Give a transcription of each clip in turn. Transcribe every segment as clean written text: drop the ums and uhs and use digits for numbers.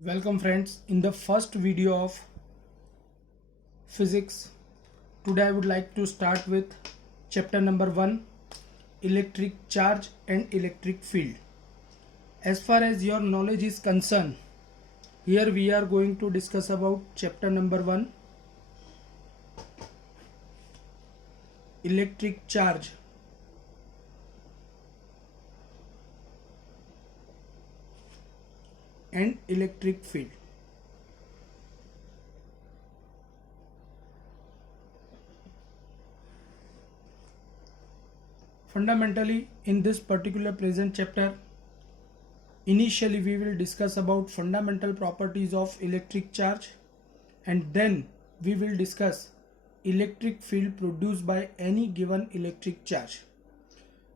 Welcome friends, in the first video of physics. Today I would like to start with chapter number 1, electric charge and electric field. As far as your knowledge is concerned, here we are going to discuss about chapter number 1, electric charge and electric field. Fundamentally, in this particular present chapter, initially we will discuss about fundamental properties of electric charge, and then we will discuss electric field produced by any given electric charge.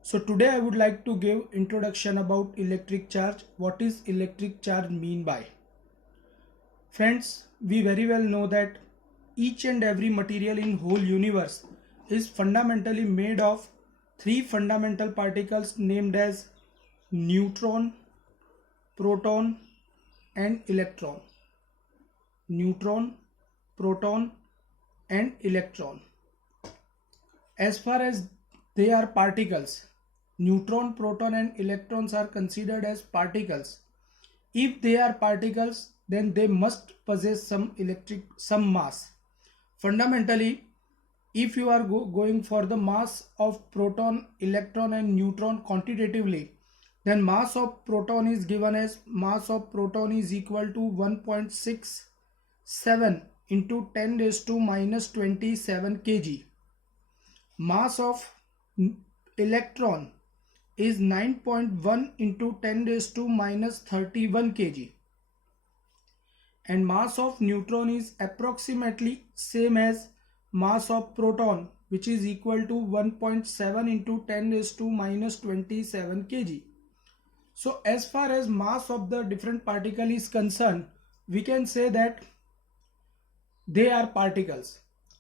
So today I would like to give introduction about electric charge. What is electric charge mean by? Friends, we very well know that each and every material in whole universe is fundamentally made of three fundamental particles named as neutron, proton and electron. Neutron, proton and electron. As far as they are particles, neutron, proton and electrons are considered as particles. If they are particles, then they must possess some mass. Fundamentally, if you are going for the mass of proton, electron and neutron quantitatively, then mass of proton is given as mass of proton is equal to 1.67 into 10 raised to minus 27 kg. Mass of electron is 9.1 into 10 raised to minus 31 kg. And mass of neutron is approximately same as mass of proton, which is equal to 1.7 into 10 raised to minus 27 kg. So as far as mass of the different particle is concerned, we can say that they are particles.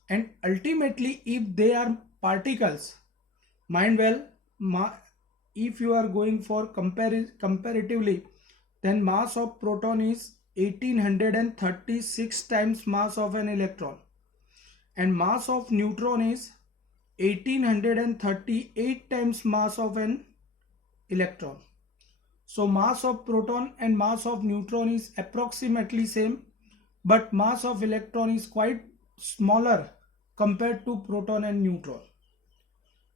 And ultimately, if they are particles, mind well, if you are going for comparatively, then mass of proton is 1836 times mass of an electron, and mass of neutron is 1838 times mass of an electron. So mass of proton and mass of neutron is approximately same, but mass of electron is quite smaller compared to proton and neutron.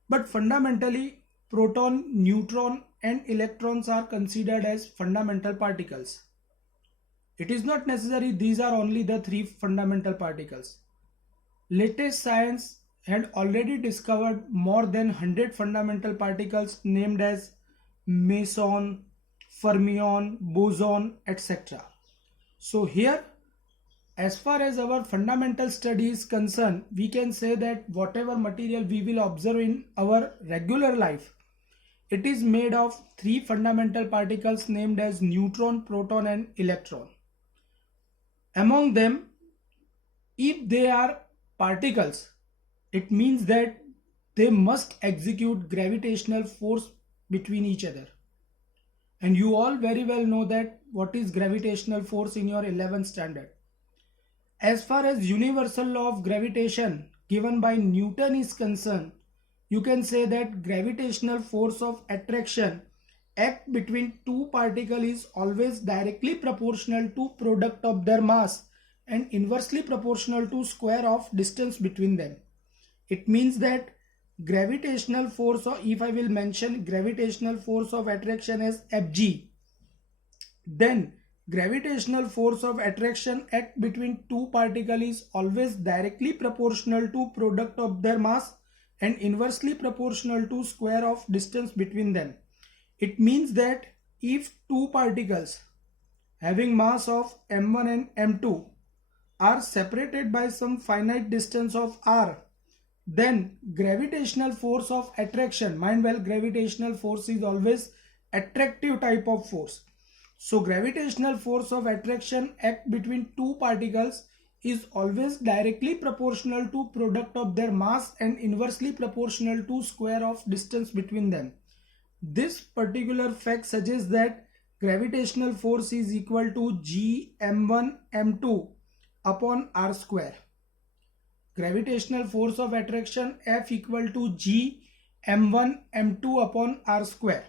But fundamentally, proton, neutron and electrons are considered as fundamental particles. It is not necessary these are only the three fundamental particles. Latest science had already discovered more than 100 fundamental particles named as meson, fermion, boson, etc. So here, as far as our fundamental study is concerned, we can say that whatever material we will observe in our regular life, it is made of three fundamental particles named as neutron, proton and electron. Among them, if they are particles, it means that they must execute gravitational force between each other. And you all very well know that what is gravitational force in your 11th standard. As far as universal law of gravitation given by Newton is concerned, you can say that gravitational force of attraction act between two particles is always directly proportional to product of their mass and inversely proportional to square of distance between them. It means that gravitational force, or if I will mention gravitational force of attraction as Fg, then gravitational force of attraction act between two particles is always directly proportional to product of their mass and inversely proportional to square of distance between them. It means that if two particles having mass of m1 and m2 are separated by some finite distance of r, then gravitational force of attraction, mind well, gravitational force is always attractive type of force. So gravitational force of attraction act between two particles is always directly proportional to product of their mass and inversely proportional to square of distance between them. This particular fact suggests that gravitational force is equal to Gm1 m2 upon r square. Gravitational force of attraction F equal to Gm1 m2 upon r square,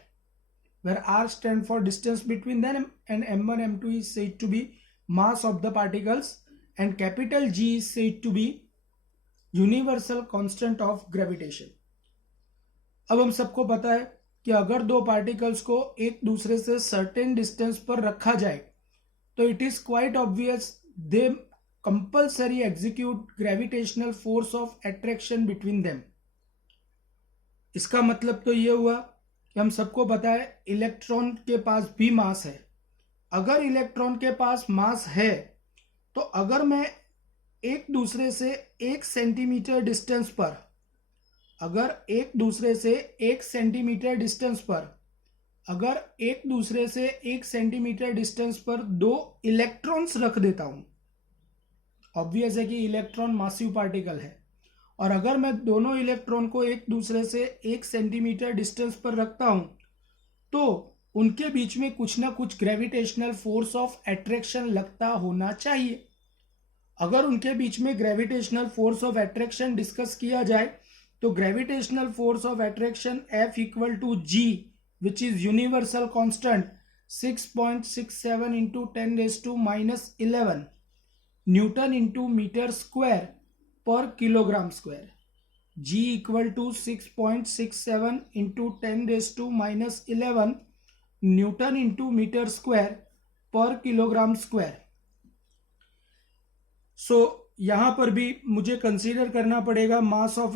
where r stand for distance between them and m1 m2 is said to be mass of the particles and capital G is said to be universal constant of gravitation. अब हम सबको पता है कि अगर दो particles को एक दूसरे से सर्टेन डिस्टेंस पर रखा जाए तो it is quite obvious they compulsory execute gravitational force of attraction between them. इसका मतलब तो ये हुआ कि हम सबको पता है इलेक्ट्रॉन के पास भी मास है. अगर इलेक्ट्रॉन के पास मास है तो अगर मैं एक दूसरे से 1 सेंटीमीटर डिस्टेंस पर अगर एक दूसरे से 1 सेंटीमीटर डिस्टेंस पर दो इलेक्ट्रॉन्स रख देता हूं, ऑब्वियस है कि इलेक्ट्रॉन मासिव पार्टिकल है, और अगर मैं दोनों इलेक्ट्रॉन को एक दूसरे से 1 सेंटीमीटर डिस्टेंस पर रखता हूं तो उनके बीच में कुछ ना कुछ ग्रेविटेशनल फोर्स ऑफ अट्रैक्शन लगता होना चाहिए. अगर उनके बीच में gravitational force of attraction discuss किया जाए तो gravitational force of attraction F equal to G which is universal constant 6.67 into 10⁻⁻11 newton into metre square per kilogram square. G equal to 6.67 into 10⁻11 newton into metre square per kilogram square. So यहां पर भी मुझे consider करना पड़ेगा mass of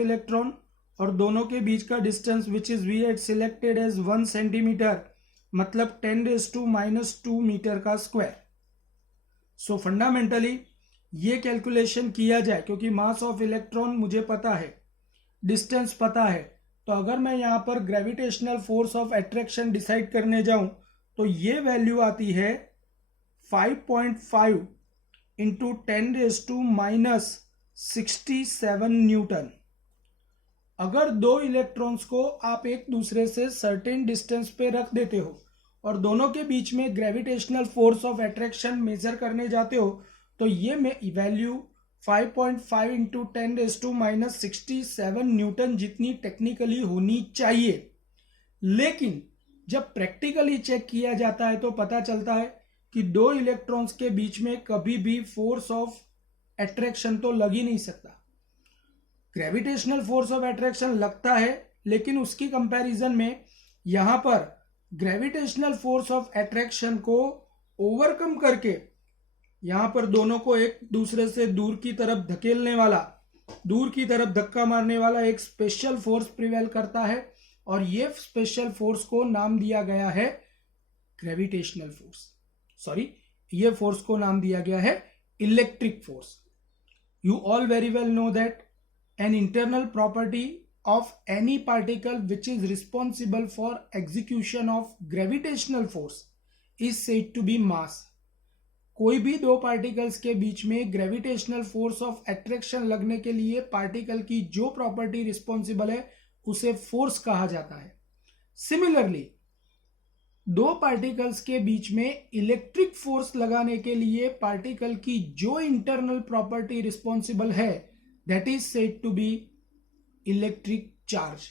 electron और दोनों के बीच का distance which is we had selected as 1 centimetre, मतलब 10⁻² मीटर का स्क्वायर. सो फंडामेंटली ये कैलकुलेशन किया जाए क्योंकि मास ऑफ इलेक्ट्रॉन मुझे पता है, डिस्टेंस पता है, तो अगर मैं यहां पर gravitational force of attraction decide करने जाऊं तो ये वैल्यू आती है 5.5 इंटू 10⁻⁻67 न्यूटन. अगर दो इलेक्ट्रॉन्स को आप एक दूसरे से सर्टेन डिस्टेंस पे रख देते हो और दोनों के बीच में gravitational force of attraction measure करने जाते हो तो ये वैल्यू 5.5 इंटू 10⁻⁻67 न्यूटन जितनी टेक्निकली होनी चाहिए. लेकिन जब प्रैक्टिकली चेक किया जाता है तो पता चलता है कि दो इलेक्ट्रॉन्स के बीच में कभी भी फोर्स ऑफ अट्रैक्शन तो लग ही नहीं सकता. ग्रेविटेशनल फोर्स ऑफ अट्रैक्शन लगता है लेकिन उसकी कंपैरिजन में यहां पर ग्रेविटेशनल फोर्स ऑफ अट्रैक्शन को ओवरकम करके यहां पर दोनों को एक दूसरे से दूर की तरफ धकेलने वाला, दूर की तरफ धक्का मारने वाला एक स्पेशल फोर्स प्रिवेल करता है और ये स्पेशल फोर्स को नाम दिया गया है ग्रेविटेशनल फोर्स. ये फोर्स को नाम दिया गया है electric force. You all very well know that an internal property of any particle which is responsible for execution of gravitational force is said to be mass. कोई भी दो पार्टिकल्स के बीच में ग्रेविटेशनल फोर्स ऑफ अट्रैक्शन लगने के लिए particle की जो प्रॉपर्टी रिस्पॉन्सिबल है उसे फोर्स कहा जाता है. सिमिलरली दो पार्टिकल्स के बीच में इलेक्ट्रिक फोर्स लगाने के लिए पार्टिकल की जो इंटरनल प्रॉपर्टी रिस्पॉन्सिबल है that is said to be electric charge.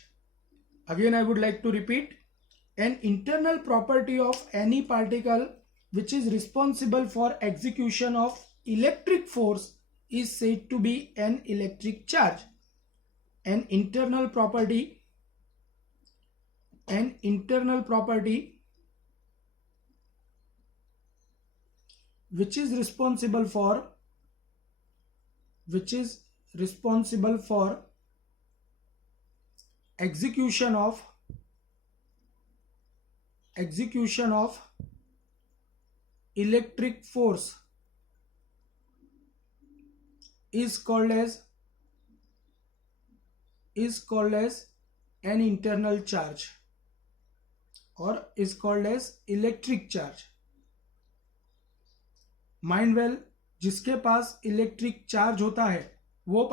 Again I would like to repeat, an internal property of any particle which is responsible for execution of electric force is said to be an electric charge. An internal property which is responsible for execution of electric force is called as an internal charge or is called as electric charge. Mind well, जिसके पास electric charge होता है वो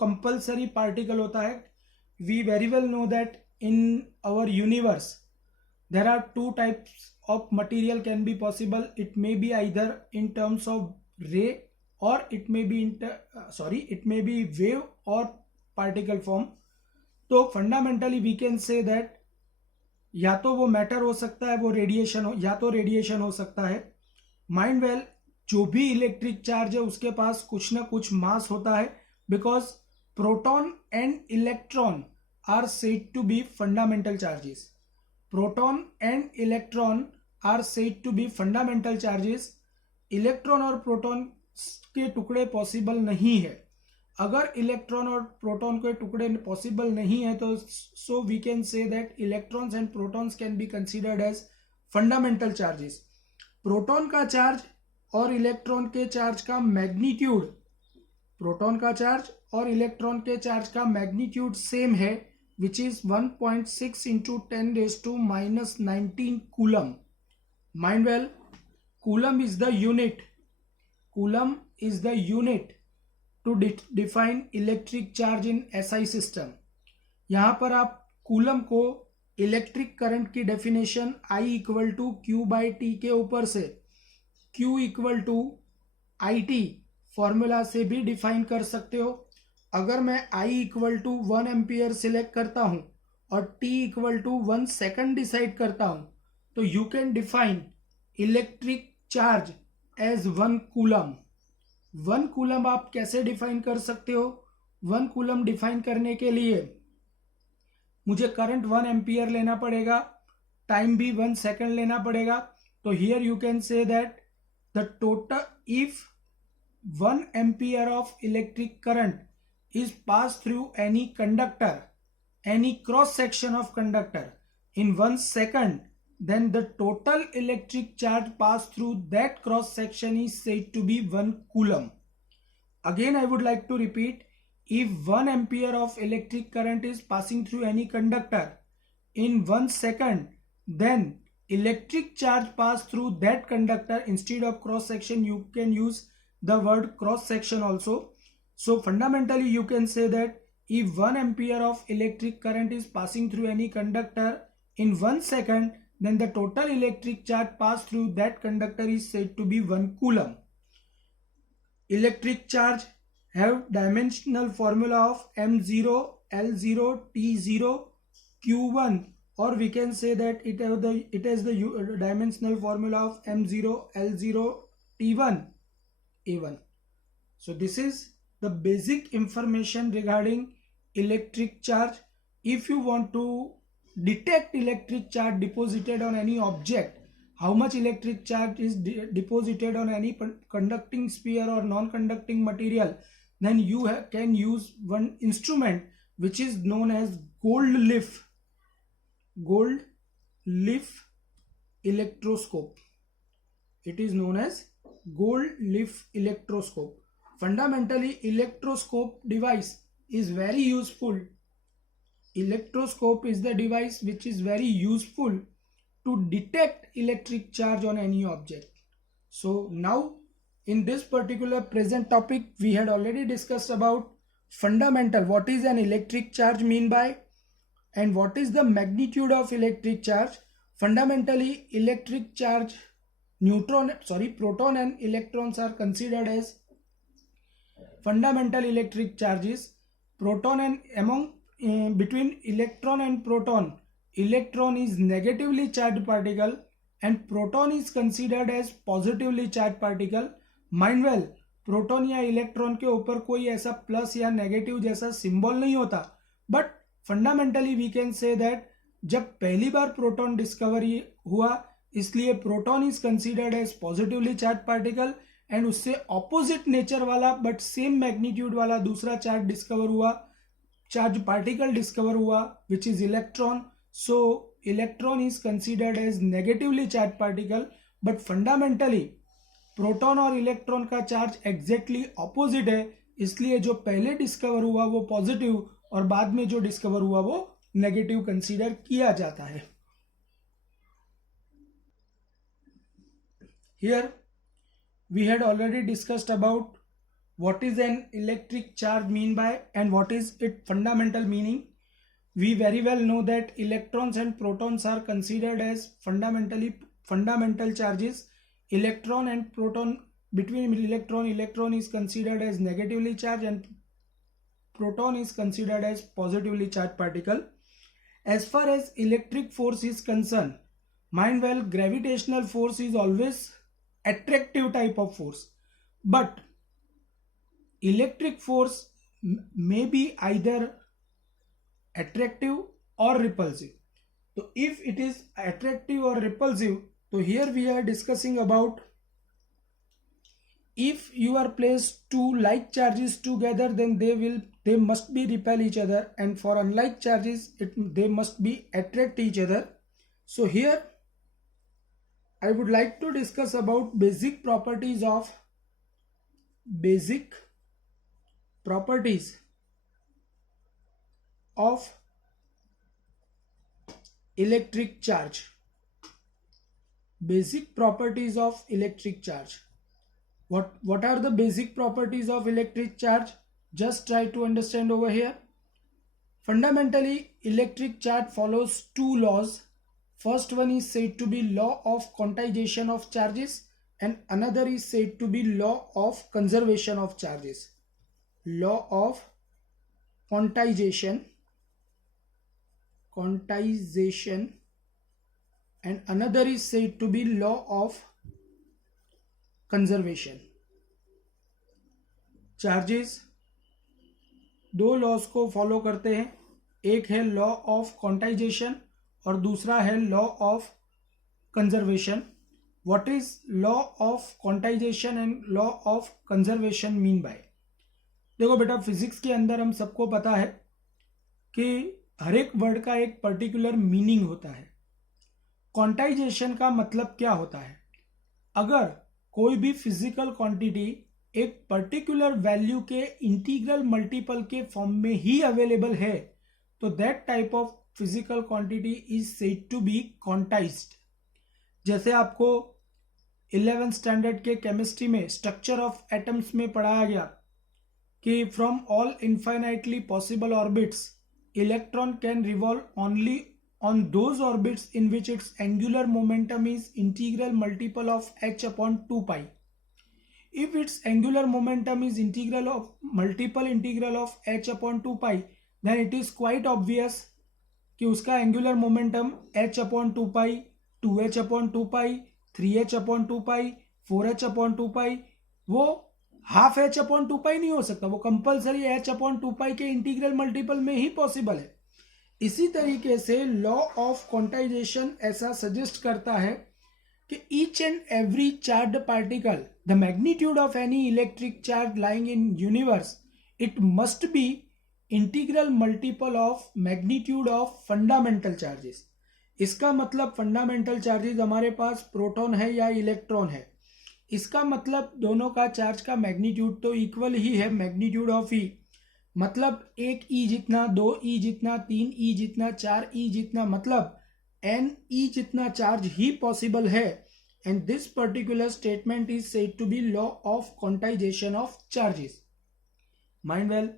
compulsory particle होता है. We very well know that in our universe there are two types of material can be possible. It may be either in terms of ray, or it may be it may be wave or particle form. तो fundamentally we can say that या तो वो matter हो सकता है, वो radiation हो, या तो रेडिएशन हो सकता है. माइंड वेल, जो भी इलेक्ट्रिक चार्ज है उसके पास कुछ ना कुछ मास होता है, because proton and electron are said to be fundamental charges. Proton and electron are said to be fundamental charges. Electron और प्रोटॉन के टुकड़े पॉसिबल नहीं है. अगर इलेक्ट्रॉन और प्रोटॉन के टुकड़े पॉसिबल नहीं है तो so we can say that electrons and protons can be considered as fundamental charges. Proton का चार्ज और इलेक्ट्रॉन के चार्ज का मैग्नीट्यूड, प्रोटॉन का चार्ज और इलेक्ट्रॉन के चार्ज का मैग्नीट्यूड सेम है, which is 1.6 into 10⁻⁻19 coulomb. Mind well, coulomb is the unit, coulomb is the unit to define electric charge in SI system. यहां पर आप कूलम को इलेक्ट्रिक करंट की definition I equal to Q by T के ऊपर से Q equal to IT formula से भी डिफाइन कर सकते हो. अगर मैं I equal to 1 ampere select करता हूं और T equal to 1 second decide करता हूं, तो you can define electric charge as 1 coulomb. 1 coulomb आप कैसे डिफाइन कर सकते हो? 1 कूलम डिफाइन करने के लिए मुझे करंट 1 एम्पियर लेना पड़ेगा, टाइम भी 1 सेकंड लेना पड़ेगा. तो here you can say that the total, if 1 ampere of electric current is passed through any conductor, any cross section of conductor in 1 second, then the total electric charge passed through that cross section is said to be 1 coulomb. Again, I would like to repeat, if 1 ampere of electric current is passing through any conductor in 1 second, then electric charge passed through that conductor. Instead of cross section, you can use the word cross section also. So fundamentally you can say that if 1 ampere of electric current is passing through any conductor in 1 second, then the total electric charge passed through that conductor is said to be 1 coulomb. Electric charge have dimensional formula of M0, L0, T0, Q1, or we can say that it has the dimensional formula of M0, L0, T1, A1. So this is the basic information regarding electric charge. If you want to detect electric charge deposited on any object, how much electric charge is deposited on any conducting sphere or non-conducting material, then you can use one instrument which is known as gold leaf electroscope. It is known as gold leaf electroscope. Fundamentally, electroscope device is very useful. Electroscope is the device which is very useful to detect electric charge on any object. So now in this particular present topic, we had already discussed about fundamental, what is an electric charge mean by, and what is the magnitude of electric charge. Fundamentally, electric charge, proton and electrons are considered as fundamental electric charges. Proton and between electron and proton, electron is negatively charged particle and proton is considered as positively charged particle. Mind well, proton या electron के ऊपर कोई ऐसा plus या negative जैसा symbol नहीं होता, but fundamentally we can say that जब पहली बार प्रोटॉन डिस्कवरी हुआ, इसलिए proton is considered as positively charge particle, and उससे ऑपोजिट नेचर वाला बट सेम मैग्नीट्यूड वाला दूसरा चार्ज डिस्कवर हुआ, चार्ज पार्टिकल डिस्कवर हुआ, which is electron. So electron is considered as negatively charge particle, but fundamentally proton और electron का charge exactly opposite है, इसलिए जो पहले डिस्कवर हुआ वो पॉजिटिव और बाद में जो डिस्कवर हुआ वो नेगेटिव कंसीडर किया जाता है. Here we had already discussed about what is an electric charge mean by and what is its fundamental meaning. we very well know that electrons and protons are considered as fundamental charges. Electron and proton, between electron is considered as negatively charged and proton is considered as positively charged particle. As far as electric force is concerned, mind well, gravitational force is always attractive type of force, but electric force may be either attractive or repulsive. So if it is attractive or repulsive, so here we are discussing about if you are placed two like charges together, then they must be repel each other, and for unlike charges they must be attract each other. So here I would like to discuss about basic properties of electric charge. Basic properties of electric charge. What are the basic properties of electric charge? Just try to understand over here. Fundamentally, electric charge follows two laws. First one is said to be law of quantization of charges, and another is said to be law of conservation of charges. Law of quantization, and another is said to be law of conservation. Charges दो laws को follow करते हैं, एक है law of quantization और दूसरा है law of conservation. What is law of quantization and law of conservation mean bye? देखो बेटा, फिजिक्स के अंदर हम सबको पता है कि हर एक वर्ड का एक पर्टिकुलर मीनिंग होता है. क्वांटाइजेशन का मतलब क्या होता है? अगर कोई भी फिजिकल क्वांटिटी एक पर्टिकुलर वैल्यू के इंटीग्रल मल्टीपल के फॉर्म में ही अवेलेबल है, तो that type of physical quantity is said to be quantized. जैसे आपको 11th स्टैंडर्ड के केमिस्ट्री में स्ट्रक्चर ऑफ एटम्स में पढ़ाया गया कि from all infinitely possible orbits electron can revolve only on those orbits in which its angular momentum is integral multiple of h upon 2 pi. If its angular momentum is multiple integral of h upon 2 pi, then it is quite obvious कि उसका angular momentum h upon 2 pi, 2h upon 2 pi, 3h upon 2 pi, 4h upon 2 pi, वो half h upon 2 pi नहीं हो सकता, वो compulsory h upon 2 pi के integral multiple में ही possible है. इसी तरीके से लॉ ऑफ क्वांटाइजेशन ऐसा सजेस्ट करता है कि each and every charge particle, the magnitude of any electric charge lying in universe, it must be integral multiple of magnitude of fundamental charges. इसका मतलब फंडामेंटल चार्जेस हमारे पास प्रोटॉन है या electron है, इसका मतलब दोनों का चार्ज का मैग्नीट्यूड तो इक्वल ही है, मैग्नीट्यूड ऑफ ई. मतलब 1 ई जितना, 2 ई जितना, 3 ई जितना, 4 ई जितना, मतलब n ई जितना चार्ज ही पॉसिबल है. And this particular statement is said to be law of quantization of charges. Mind well,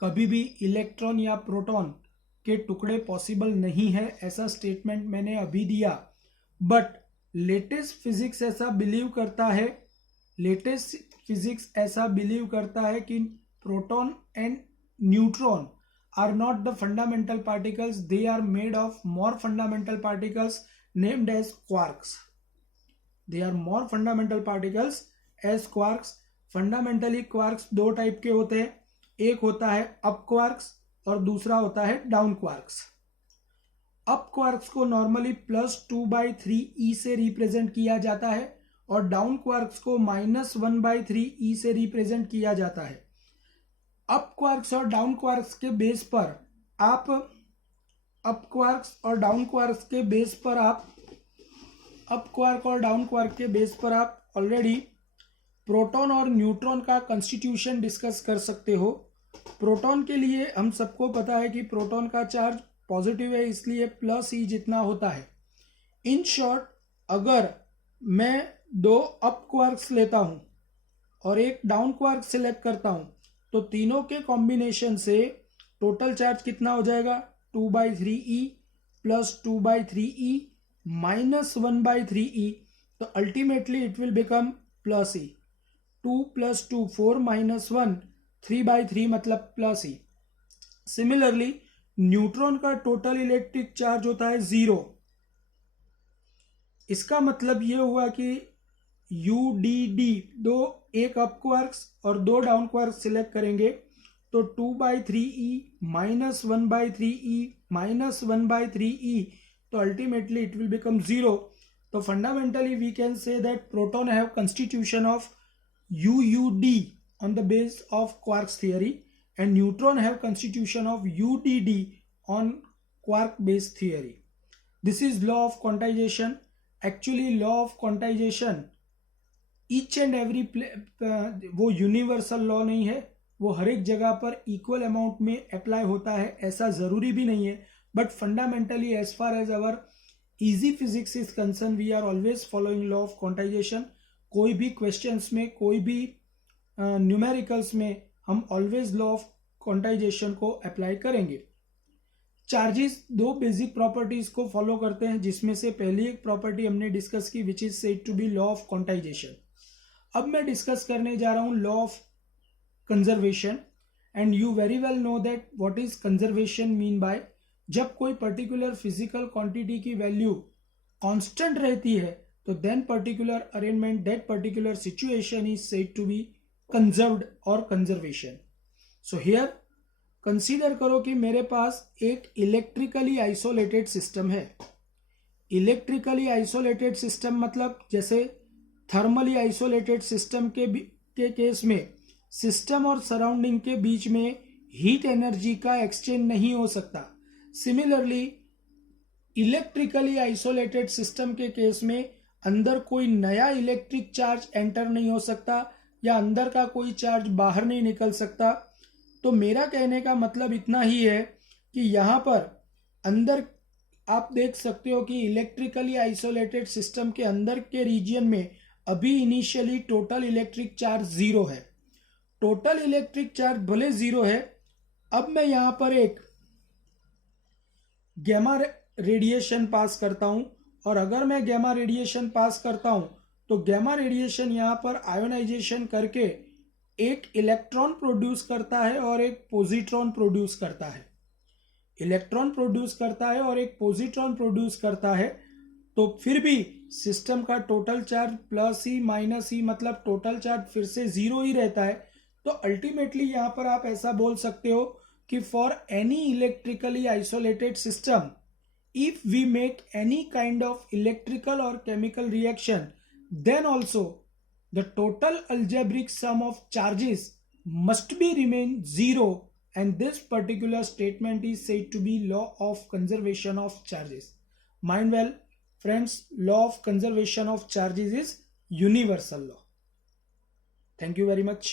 कभी भी इलेक्ट्रॉन या प्रोटॉन के टुकड़े पॉसिबल नहीं है ऐसा स्टेटमेंट मैंने अभी दिया, बट लेटेस्ट फिजिक्स ऐसा बिलीव करता है कि proton and neutron are not the fundamental particles, they are made of more fundamental particles named as quarks. They are more fundamental particles as quarks. Fundamentally quarks दो type के होते हैं, एक होता है अप क्वार्क्स और दूसरा होता है डाउन क्वार्क्स. अप क्वार्क्स को नॉर्मली +2/3 e से रिप्रेजेंट किया जाता है और डाउन क्वार्क्स को -1/3 e से रिप्रेजेंट किया जाता है. अप क्वार्क्स और डाउन क्वार्क्स के बेस पर आप अप क्वार्क और डाउन क्वार्क के बेस पर आप ऑलरेडी प्रोटॉन और न्यूट्रॉन का कंस्टिट्यूशन डिस्कस कर सकते हो. प्रोटॉन के लिए हम सबको पता है कि प्रोटॉन का चार्ज पॉजिटिव है, इसलिए +e जितना होता है. इन शॉर्ट, अगर मैं 2 अप क्वार्क्स लेता हूं और एक डाउन क्वार्क सिलेक्ट करता हूं, तो तीनों के कॉम्बिनेशन से टोटल चार्ज कितना हो जाएगा? 2/3e plus 2/3e minus 1/3e. So ultimately it will become plus e. 2 plus 2 4 minus 1 3/3 मतलब प्लस e. सिमिलरली न्यूट्रॉन का टोटल इलेक्ट्रिक चार्ज होता है 0. इसका मतलब ये हुआ कि UDD दो एक अप क्वार्क्स और दो डाउन क्वार्क्स सिलेक्ट करेंगे तो 2/3e minus 1/3e minus 1/3e, तो अल्टीमेटली इट विल बिकम 0. तो fundamentally we can say that proton have constitution of UUD on the base of quarks theory and neutron have constitution of UDD on quark based theory. This is law of quantization. Actually law of quantization each and every वो universal law नहीं है, वो हर एक जगह पर equal amount में apply होता है, ऐसा जरूरी भी नहीं है. But fundamentally as far as our easy physics is concern we are always following law of quantization. कोई भी क्वेश्चंस में, कोई भी न्यूमेरिकल्स में हम ऑलवेज लॉ ऑफ क्वांटाइजेशन को अप्लाई करेंगे. चार्जेस दो बेसिक प्रॉपर्टीज को फॉलो करते हैं, जिसमें से पहली एक प्रॉपर्टी हमने डिस्कस की which is said to be law of quantization. अब मैं डिस्कस करने जा रहा हूं law of conservation. And you very well know that what is conservation mean by, जब कोई पर्टिकुलर फिजिकल क्वांटिटी की वैल्यू कांस्टेंट रहती है तो then particular arrangement, that particular situation is said to be conserved और कंजर्वेशन. सो हियर कंसीडर करो कि मेरे पास एक इलेक्ट्रिकली आइसोलेटेड सिस्टम है. इलेक्ट्रिकली आइसोलेटेड सिस्टम मतलब जैसे थर्मली आइसोलेटेड सिस्टम के केस में सिस्टम और सराउंडिंग के बीच में हीट एनर्जी का एक्सचेंज नहीं हो सकता. सिमिलरली इलेक्ट्रिकली आइसोलेटेड सिस्टम के केस में अंदर कोई नया इलेक्ट्रिक चार्ज एंटर नहीं हो सकता या अंदर का कोई चार्ज बाहर नहीं निकल सकता. तो मेरा कहने का मतलब इतना ही है कि यहाँ पर अंदर आप देख सकते हो कि इलेक्ट्रिकली आइसोलेटेड सिस्टम के अंदर के रीजन में अभी इनिशियली टोटल इलेक्ट्रिक चार्ज 0 है. टोटल इलेक्ट्रिक चार्ज भले 0 है, अब मैं यहां पर एक गैमा रेडिएशन पास करता हूं, और अगर मैं गैमा रेडिएशन पास करता हूं तो गैमा रेडिएशन यहां पर आयोनाइजेशन करके एक इलेक्ट्रॉन प्रोड्यूस करता है और एक पॉजिट्रॉन प्रोड्यूस करता है. इलेक्ट्रॉन प्रोड्यूस करता है और एक पॉजिट्रॉन प्रोड्यूस करता है. तो फिर भी सिस्टम का total charge plus E minus ई मतलब टोटल चार्ज फिर से 0 ही रहता है. तो अल्टीमेटली यहां पर आप ऐसा बोल सकते हो कि for any electrically isolated system, if we make any kind of electrical और chemical reaction, then also the total algebraic sum of charges must be remain 0, and this particular statement is said to be law of conservation of charges. Mind well friends, law of conservation of charges is universal law. Thank you very much.